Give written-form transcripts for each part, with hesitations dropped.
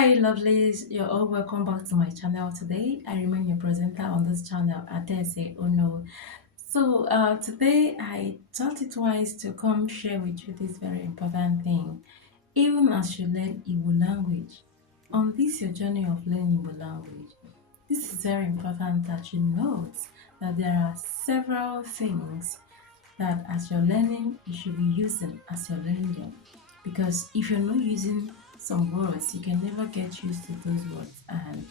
Hi lovelies, you're all welcome back to my channel today. I remain your presenter on this channel, Adese Ono. Today I thought it wise to come share with you this very important thing. Even as you learn Igbo language, on this your journey of learning Igbo language, this is very important that you note that there are several things that as you're learning, you should be using as you're learning them. Because if you're not using some words, you can never get used to those words and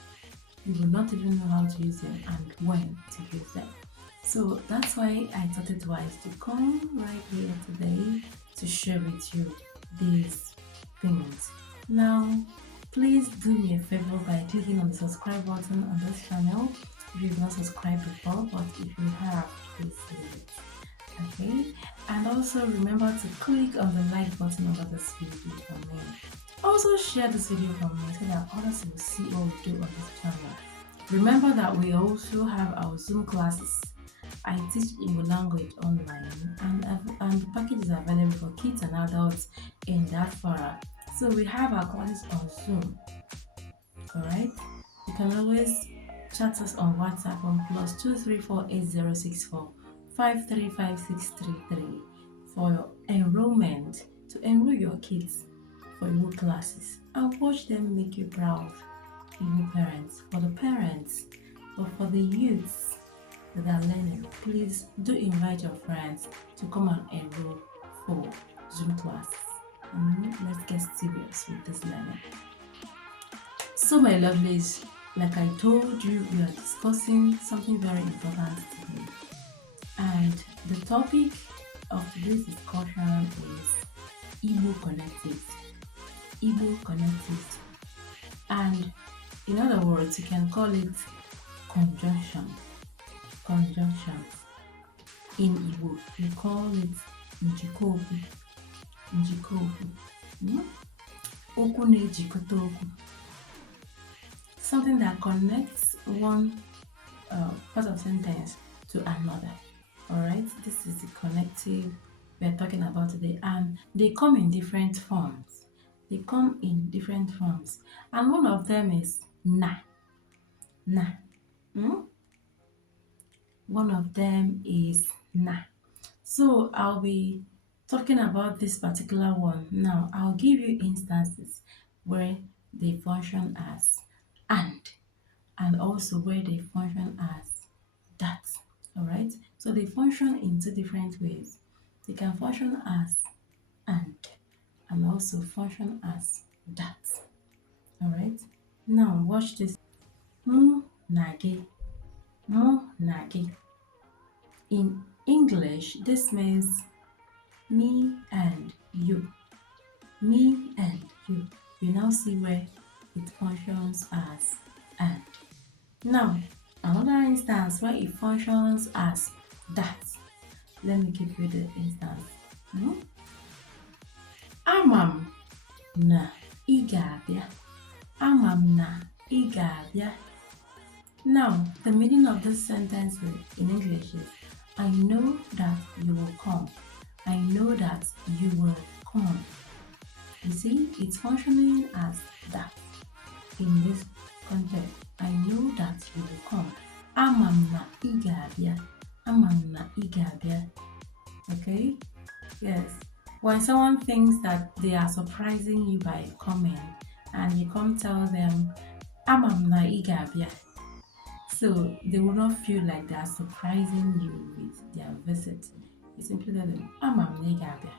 you will not even know how to use them and when to use them. So that's why I thought it wise to come right here today to share with you these things. Now, please do me a favor by clicking on the subscribe button on this channel if you've not subscribed before, but if you have, please do it. Okay, and also remember to click on the like button under this video for me. Also share this video for me so that others will see what we do on this channel. Remember that we also have our Zoom classes. I teach Igbo language online and the package is available for kids and adults in diaspora. So we have our classes on Zoom. Alright, you can always chat us on WhatsApp on +2348064535633 for your enrollment to enroll your kids for Igbo classes and watch them make you proud. Igbo parents, for the parents, but for the youths that are learning, please do invite your friends to come and enroll for Zoom classes. Let's get serious with this learning. So my lovelies, like I told you, we are discussing something very important today. And the topic of today's discussion is Igbo Connectives. Igbo Connectives. And in other words, you can call it conjunction. Conjunctions. In Igbo, we call it njikoku. Njikoku. Okwu na-ejikọta okwu. Something that connects one part of sentence to another. Alright, this is the connective we're talking about today, and they come in different forms. They come in different forms, and one of them is na. Na. One of them is na. So I'll be talking about this particular one now. I'll give you instances where they function as and also where they function as that. All right, so they function in two different ways. They can function as and also function as that. All right, now watch this. Mu nage, mu nage. In English, this means me and you. Me and you. You now see where it functions as and. Now, another instance where it functions as that. Let me give you the instance. Amam na ị ga-abịa. Amam na ị ga-abịa. Now, the meaning of this sentence in English is I know that you will come. I know that you will come. You see, it's functioning as that in this context. I know that you will come. Amam na ị ga-abịa. Amam na ị ga-abịa. Okay? Yes. When someone thinks that they are surprising you by coming and you come tell them, Amam na ị ga-abịa. So they will not feel like they are surprising you with their visit. You simply tell them, Amam na ị ga-abịa.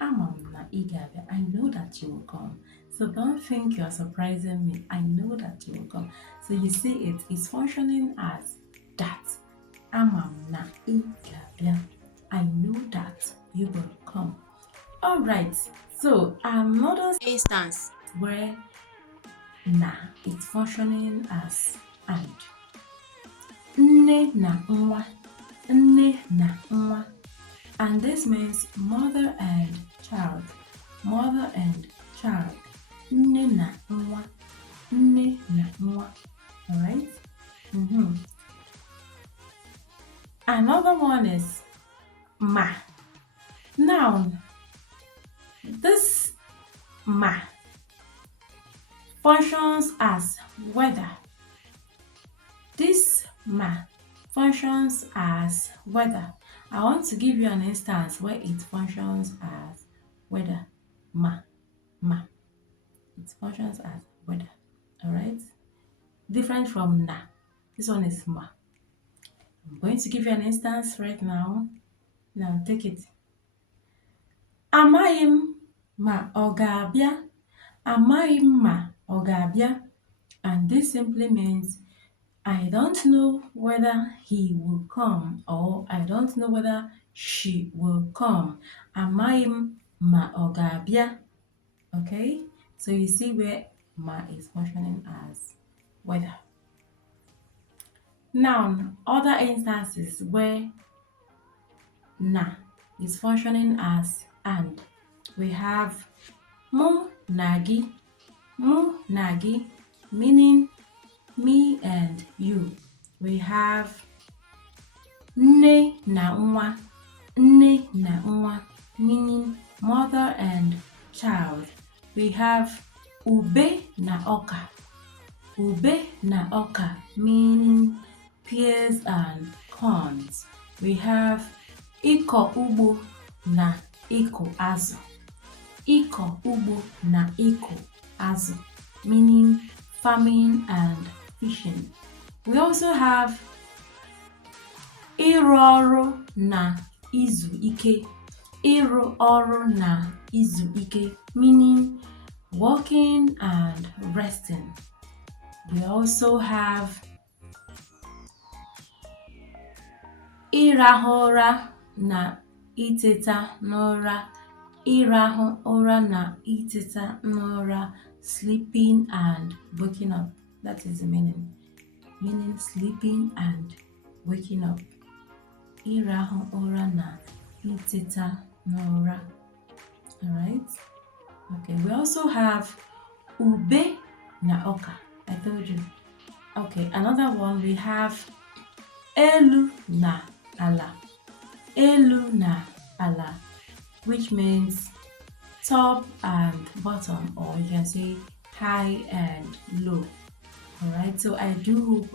Amam na ị ga-abịa. I know that you will come. So don't think you are surprising me. I know that you will come. So you see it is functioning as that. Amam na ị ga-abịa. I know that you will come. Alright, so another instance where na is functioning as and. Nne na nwa. Nne na nwa. And this means mother and child. Mother and child. Nne na nwa. Nne na nwa. Alright? Another one is ma. Now, this ma functions as weather. This ma functions as weather. I want to give you an instance where it functions as weather. Ma. It functions as weather. Alright? Different from na. This one is ma. I'm going to give you an instance right now. Now take it. Amaghị m ma ọ ga-abịa. Amaghị m ma ọ ga-abịa. And this simply means I don't know whether he will come or I don't know whether she will come. Amaghị m ma ọ ga-abịa. Okay? So you see where ma is functioning as weather. Now, other instances where na is functioning as and. We have mụ na gị. Mụ na gị meaning me and you. We have nne na nwa. Nne na nwa meaning mother and child. We have ube na ọka. Ube na ọka meaning pears and corns. We have ịkọ ugbo na ịkụ azụ. Ịkọ ugbo na ịkụ azụ meaning farming and fishing. We also have ịrụ ọrụ na izu ike. Ịrụ ọrụ na izu ike meaning working and resting. We also have ịrahụ ụra na iteta n'ụra. Ịrahụ ụra na iteta n'ụra, sleeping and waking up. That is the meaning. Meaning sleeping and waking up. Ịrahụ ụra na iteta n'ụra. Alright? Okay, we also have ube na ọka. I told you. Okay, another one we have elu na ala. Elu na ala, which means top and bottom, or you can say high and low. Alright, so I do hope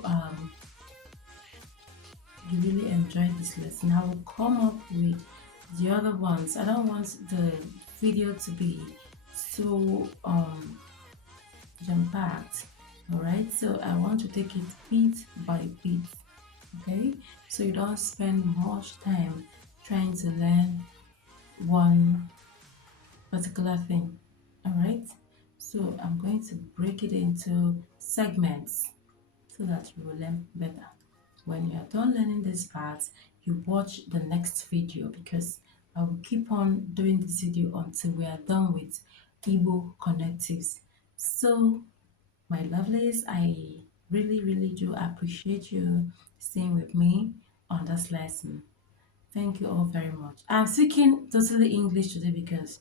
you really enjoyed this lesson. I will come up with the other ones. I don't want the video to be so jam-packed. Alright, so I want to take it bit by bit. Okay, so you don't spend much time trying to learn one particular thing. Alright, so I'm going to break it into segments so that you will learn better. When you are done learning this part, you watch the next video, because I will keep on doing this video until we are done with Igbo Connectives. So my lovelies, I really do appreciate you staying with me on this lesson. Thank you all very much. I'm speaking totally English today because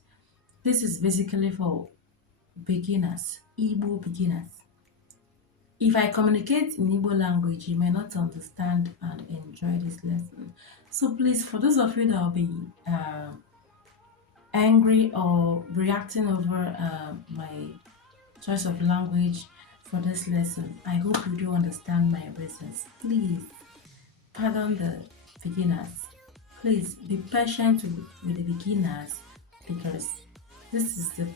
this is basically for beginners, Igbo beginners. If I communicate in Igbo language, you may not understand and enjoy this lesson. So please, for those of you that will be angry or reacting over my choice of language for this lesson, I hope you do understand my reasons. Please, pardon the beginners. Please be patient with the beginners, because this is the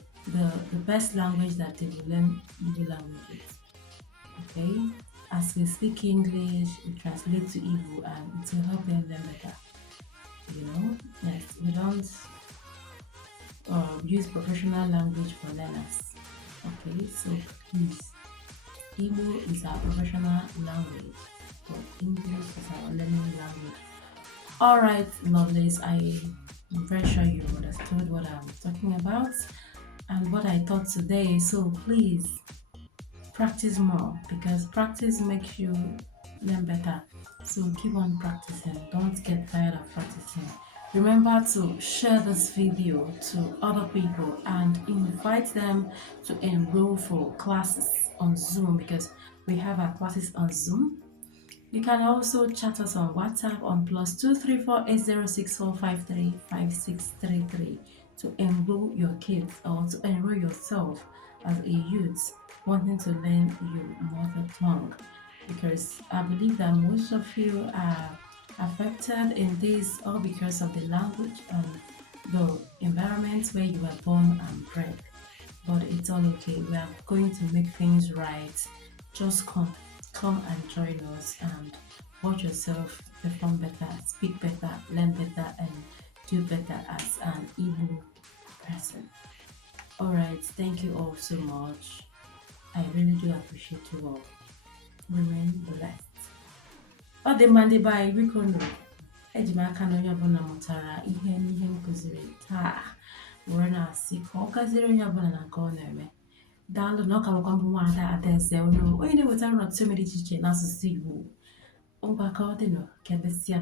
best language that they will learn Igbo languages. Okay? As we speak English, we translate to Igbo and it will help them learn better. You know? Yes, we don't use professional language for learners. Okay, so please, Igbo is our professional language, but English is our learning language. Alright, lovelies, I'm very sure you understood what I'm talking about and what I taught today. So please, practice more, because practice makes you learn better. So keep on practicing. Don't get tired of practicing. Remember to share this video to other people and invite them to enroll for classes on Zoom, because we have our classes on Zoom. You can also chat us on WhatsApp on +234 806453 5633 to enroll your kids or to enroll yourself as a youth wanting to learn your mother tongue, because I believe that most of you are affected in this all because of the language and the environment where you were born and bred. But it's all okay. We are going to make things right. Just come and join us and watch yourself perform better, speak better, learn better, and do better as an Igbo person. All right, thank you all so much. I really do appreciate you all. Remain blessed. Ọ dị mma ndị be anyị, biko nụ, eji m aka na onye ọbụla mụtara ihe n'ihe m kụziri taa were na-asị ka ọ gaziere onye ọbụla na nke ọ na-eme. Daalụ na ọ ka bụkwa mbụ nwaada Adaeze onye na-ewetara n'ọtụtụ eme dị iche iche n'asụsụ Igbo. Ngwa ka ọ dịnụ ka emesịa.